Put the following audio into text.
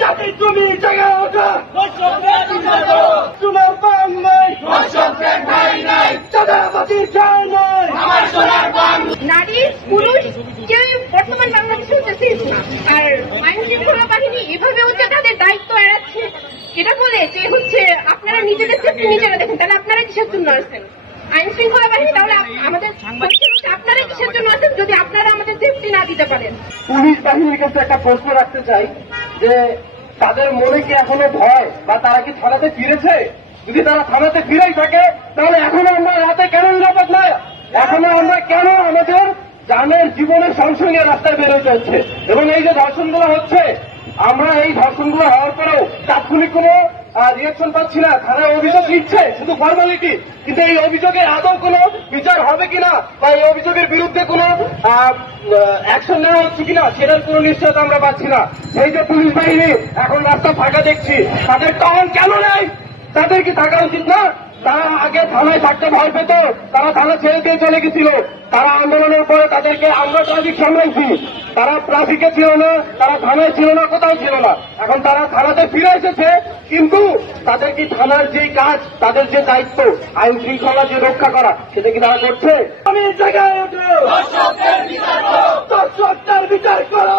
জাতি তুমি জেগে ওঠো, তোমার বাং নাই, চাঁদাবাজি চাই নাই। নারী পুরুষ কেউ বর্তমান বাংলাদেশে হচ্ছে সেফ না। আর আইন শৃঙ্খলা বাহিনী এভাবে হচ্ছে তাদের দায়িত্ব এড়াচ্ছে, এটা বলে যে হচ্ছে আপনারা নিজেদের সেফটি নিজেরা দেখেন। তাহলে আপনারা কিসের জন্য আসছেন? আইন শৃঙ্খলা বাহিনী তাহলে আমাদের আপনারা কিসের জন্য আছেন যদি আপনারা আমাদের সেফটি না দিতে পারেন? পুলিশ বাহিনীর কাছে একটা প্রশ্ন রাখতে চাই যে তাদের মনে কি এখনো ভয়, বা তারা কি থানাতে ফিরেছে? যদি তারা থানাতে ফিরেই থাকে তাহলে এখনো আমরা রাতে কেন নিরাপদ না? এখনো আমরা কেন আমাদের জানের জীবনের সংসঙ্গে রাস্তায় বেরোতে হচ্ছে? এবং এই যে ধর্ষণগুলো হচ্ছে, আমরা এই ধর্ষণগুলো হওয়ার পরেও তাৎক্ষণিক কোনো রিয়াকশন পাচ্ছি না। থানায় অভিযোগ নিচ্ছে, শুধু ফর্মালিটি, কিন্তু এই অভিযোগের আদৌ কোনো বিচার হবে কিনা বা এই অভিযোগের বিরুদ্ধে কোনো অ্যাকশন নেওয়া হচ্ছে কিনা সেটার কোনো নিশ্চয়তা আমরা পাচ্ছি না। এই যে পুলিশ বাহিনী এখন রাস্তা ফাঁকা দেখছি, তাদের টহল কেন নেই? তাদের কি থাকা উচিত না? তারা আগে থানায় থাকতে ভয় পেত, তারা থানা ছেড়ে দিয়ে চলে গেছিল। তারা আন্দোলনের পরে তাদেরকে আমরা ট্রাফিক সামলাইছি, তারা ট্রাফিকে ছিল না, তারা থানায় ছিল না, কোথাও ছিল না। এখন তারা থানাতে ফিরে এসেছে, কিন্তু তাদের কি থানার যে কাজ, তাদের যে দায়িত্ব আইন শৃঙ্খলা যে রক্ষা করা, সেটা কি তারা করছে? আমি জায়গায় উঠো, দর্শকদের বিচার করো।